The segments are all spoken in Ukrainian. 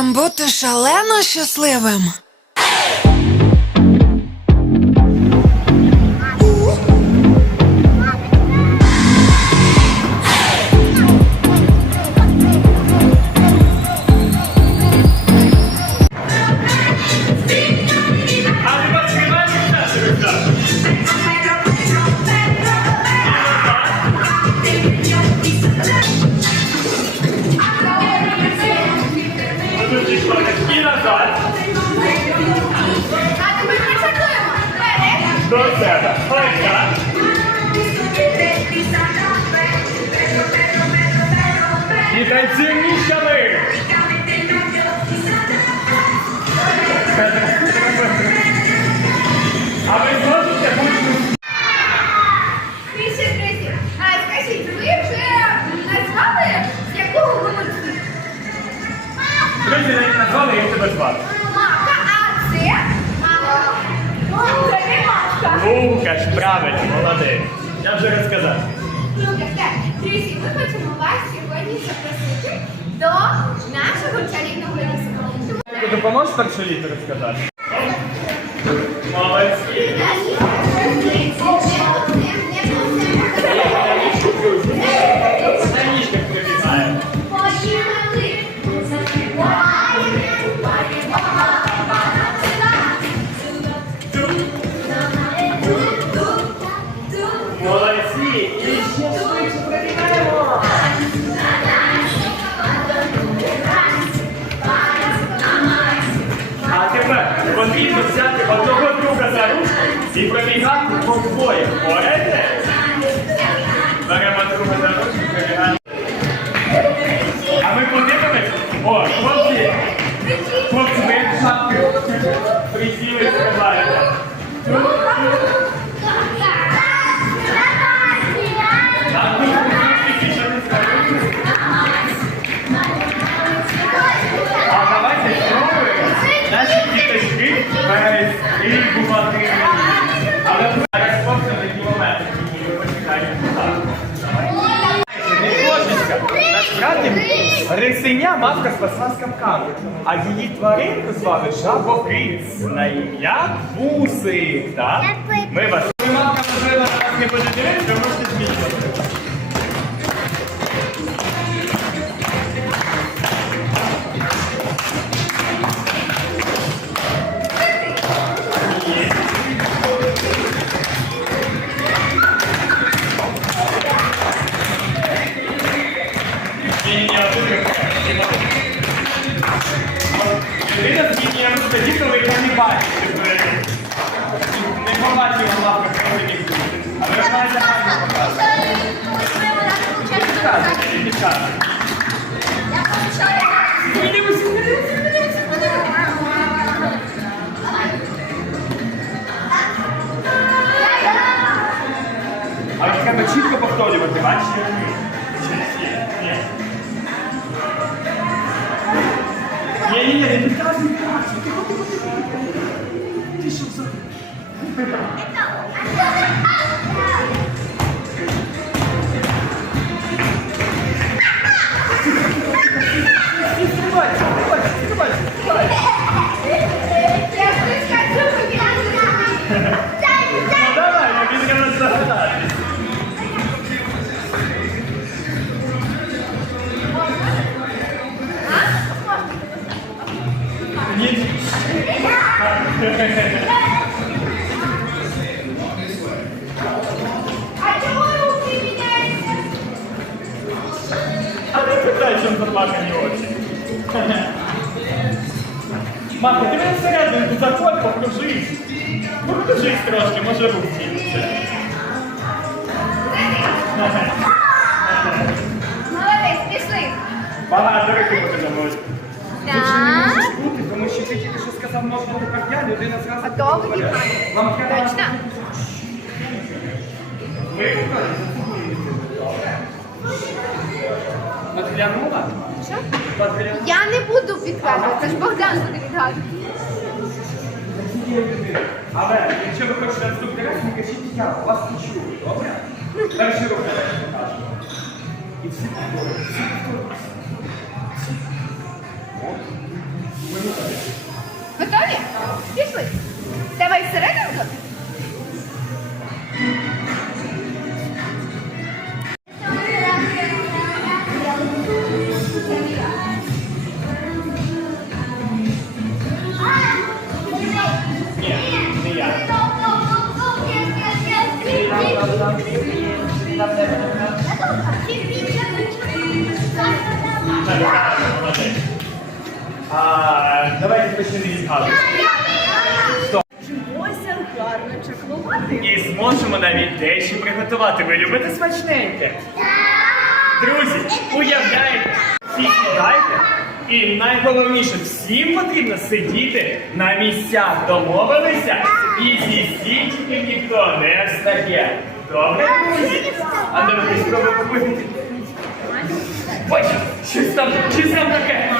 щасливим бути шалено щасливим. Mobile. потрібно взяти одного друга за ручку і пробігати по двоє. Порете? Беремо друга за ручку, пробігаємо. Так. Не кошечка. Насправді рисеня мавка спасла з капкану, а її тваринку звали жабокиць на ім'я Бусик. Так? Ми вас. Мавка, можливо, на не буде дивитися, треба чітко повторювати, бачите? Ні. Ні, ні, не підказуй так. Тихо, тихо, тихо. Ти що за... що сказав, можна тепер я, людина? Вам треба Точно? виконати. Подглянула? Що? Подглянула. Я не буду підказувати, це ж Богдан буде відгадувати. Але якщо ви хочете наступний раз, не кажіть я, вас не чую, добре? Перший рух. І всі Вчимося гарно чаклувати. І зможемо навіть дещо приготувати. Ви любите смачненьке? Друзі, уявляйте, всі сідайте. І найголовніше, всім потрібно сидіти на місцях. Домовилися і зі стільчиків ніхто не встає. Добре, друзі? А давайте спробуємо побити. Ой, щось там, щось там таке.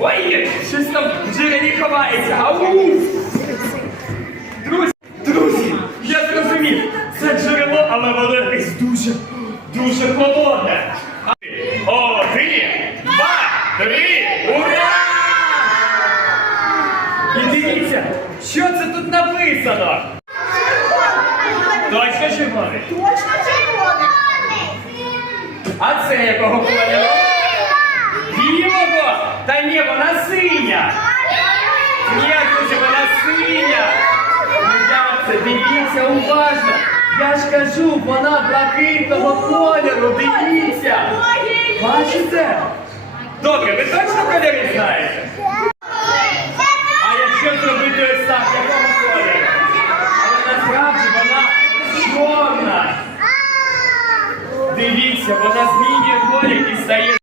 Ой, щось там в джерелі ховається. Ау! Друзі, друзі, я зрозумів, це джерело, але воно якесь дуже, дуже холодне. Один, два, три, ура! І дивіться, що це тут написано? Точно червоний? Точно червоне. А це якого кольору? Білого? Та ні, вона синя. Ні, друзі, вона синя. Ну це? Дивіться уважно. Я ж кажу, вона блакитного кольору. Дивіться. Бачите? Добре, ви точно кольори знаєте? А якщо зробити ось так, якого кольору? Але насправді вона чорна. Дивіться, вона змінює колір і стає.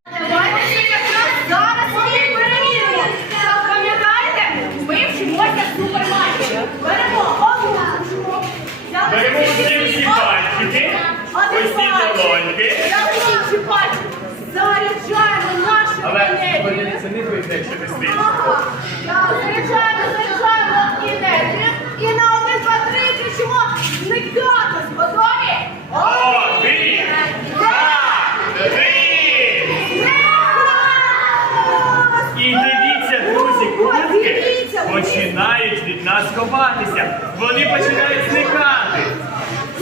Від. Вони починають зникати.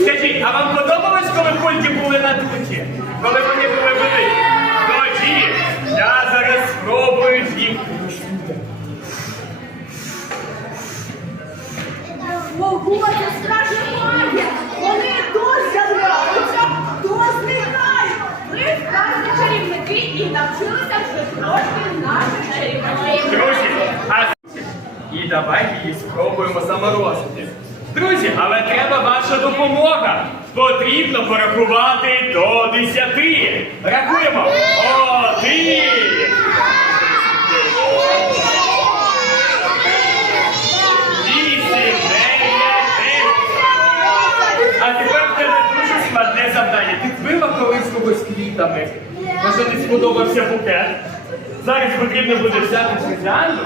Скажіть, а вам подобалось, коли кульки були надуті? Коли вони були великі? Тоді я зараз спробую їх. Ого, це страшна магія! Вони то з'являються, то зникають! Ми справжні чарівники і навчилися вже трошки наших чарівних. Друзі, а і давайте її спробуємо заморозити. Друзі, але треба ваша допомога. Потрібно порахувати до десяти. Рахуємо. Один. А тепер в тебе дуже складне завдання. Ти колись когось квітами. Може не сподобався букет. Зараз потрібно буде взяти шизяну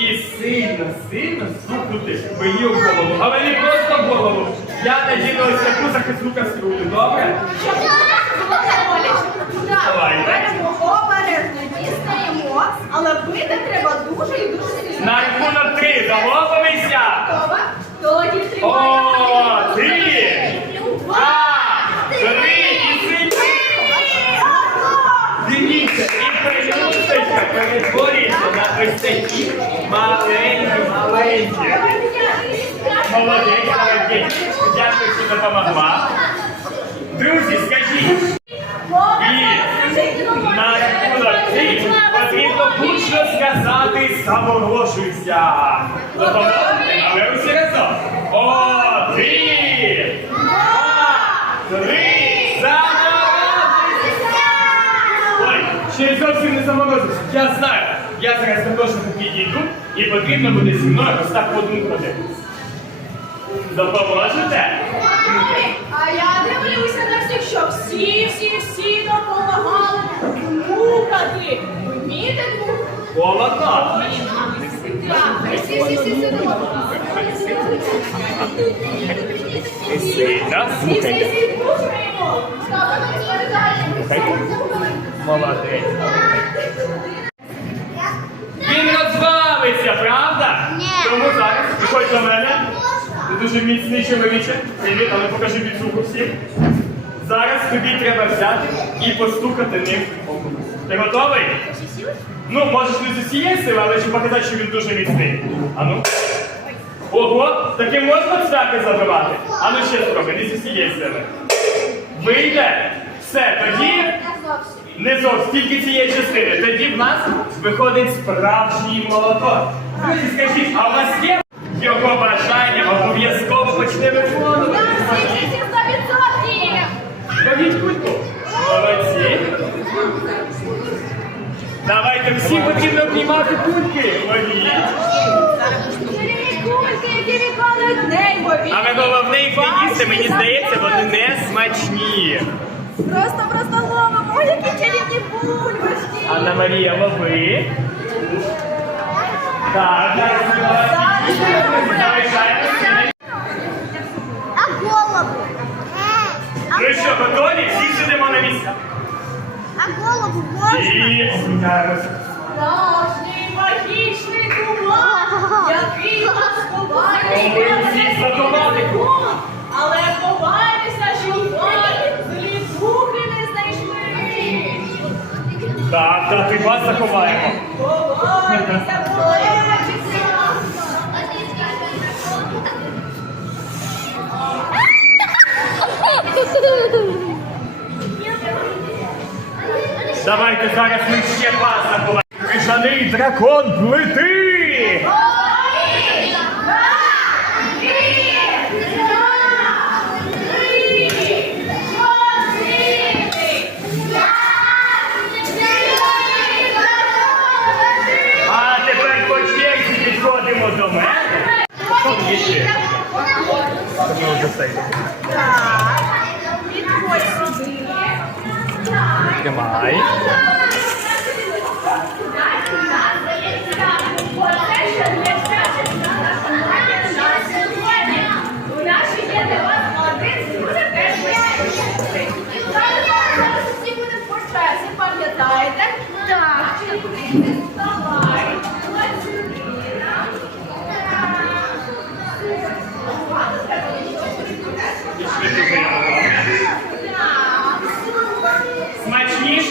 і сильно, сильно стукнути її в голову. Але не просто в голову. Я надіну ось таку захисну каструлю, добре? Щоб було боляче. Давай. Так, беремо обережно, дістаємо, але бити треба дуже і дуже сильно. На рахунок три, домовилися? Готова? Тоді тримаємо. Два, три ось такі маленькі, маленькі. Молодець, молодець. Дякую, що допомогла. Друзі, скажіть, і на три потрібно гучно сказати «Саморошуйся». Допоможете, але усі разом. Один, два, три, заморозуйся. Ой, ще й зовсім не заморозився. Я знаю. Я зараз також підійду і потрібно буде зі мною ось так подумати. Допоможете? А я дивлюся на всіх, що всі, всі, всі допомагали дмухати. Ви вмієте всі допомагали. Сильно. Розповідаємо. Молодець. Він розвалиться, правда? Ні. Тому зараз виходь до мене. Ти дуже міцний чоловіче. Привіт, але покажи підсумку всім. Зараз тобі треба взяти і постукати ним. по. Ти готовий? Ну, можеш не з усієї сили, але щоб показати, що він дуже міцний. Ану. Ого, таким можна цвяхи забивати? Ану ще спробуй, не з усієї сили. Вийде. Все, тоді Не зовсім тільки цієї частини. Тоді в нас виходить справжній молоток. Друзі, скажіть, а у вас є його бажання обов'язково почнемо виконувати? Всі 100%! Ходіть кульку. Молодці. Давайте всі потрібно обнімати кульки. Ловіть. Але головне їх не їсти, мені здається, вони не смачні. Просто просто ловимо. Ой, які чарівні бульбашки. Анна Марія, лови. Так, зараз. А голову? Ну що, готові? Всі сидимо на місцях. А голову можна? І сміяємося. Справжній магічний туман, який маскуває Ми всі задоволені. Але ховайтеся, що злі духи не знайшли. Так, так, і вас заховаємо. Ховайтеся, Давайте зараз ми ще вас заховаємо. Крижаний дракон плити! А тепер по підходимо до Тримай. У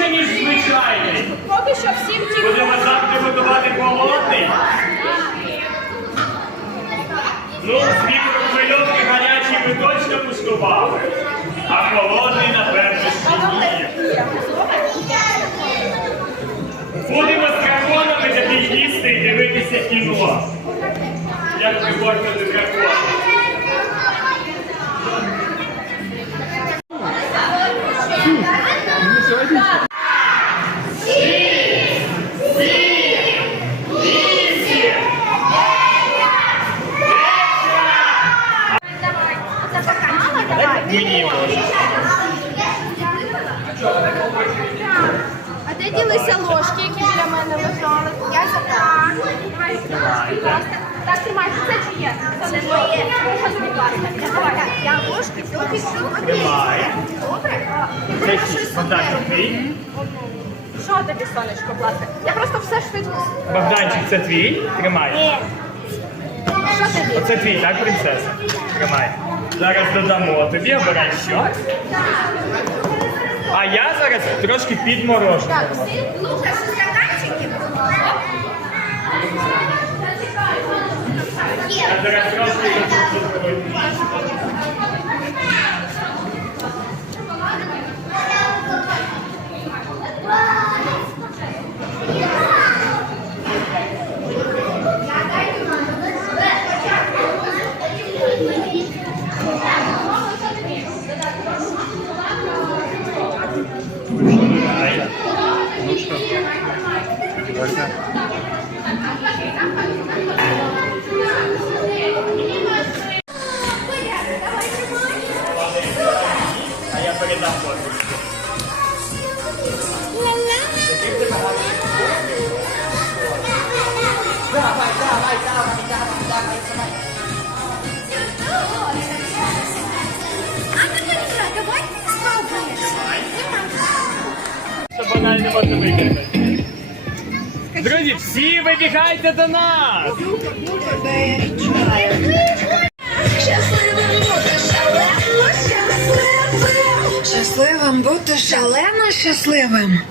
ніж звичайний. Поки що всім ті, Будемо завжди готувати холодний. Ну, з мікрохвильовки гарячий ви точно куштували. А холодний, напевно, ще ні. Будемо з драконами таки їсти і дивитися кіно. Як пригорнути дракона. Мені може. А де ділися ложки, які для мене лежали? Я забрала. Так, тримайте, це чи є? Це не моє. Що тобі класти? Давай. Я ложки трохи трохи. Тримай. Добре? Це ще Богданчик твій. Тобі, сонечко, класти? Я просто все швидко. Богданчик, це твій. Тримай. Що тобі? Оце твій, так, принцеса? Тримай. Зараз додамо тобі, обирай що. А я зараз трошки підморожу. Так, всі лухай стаканчиків. Я зараз трошки Не можна викинути. Друзі, всі вибігайте до нас! Щасливим бути шалено щасливим.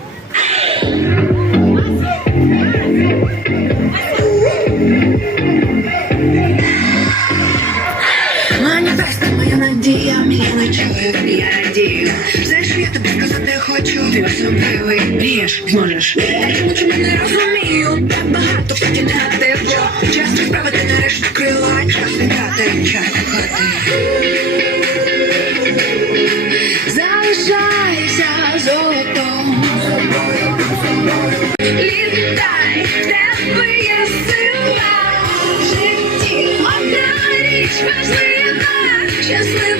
Одна річ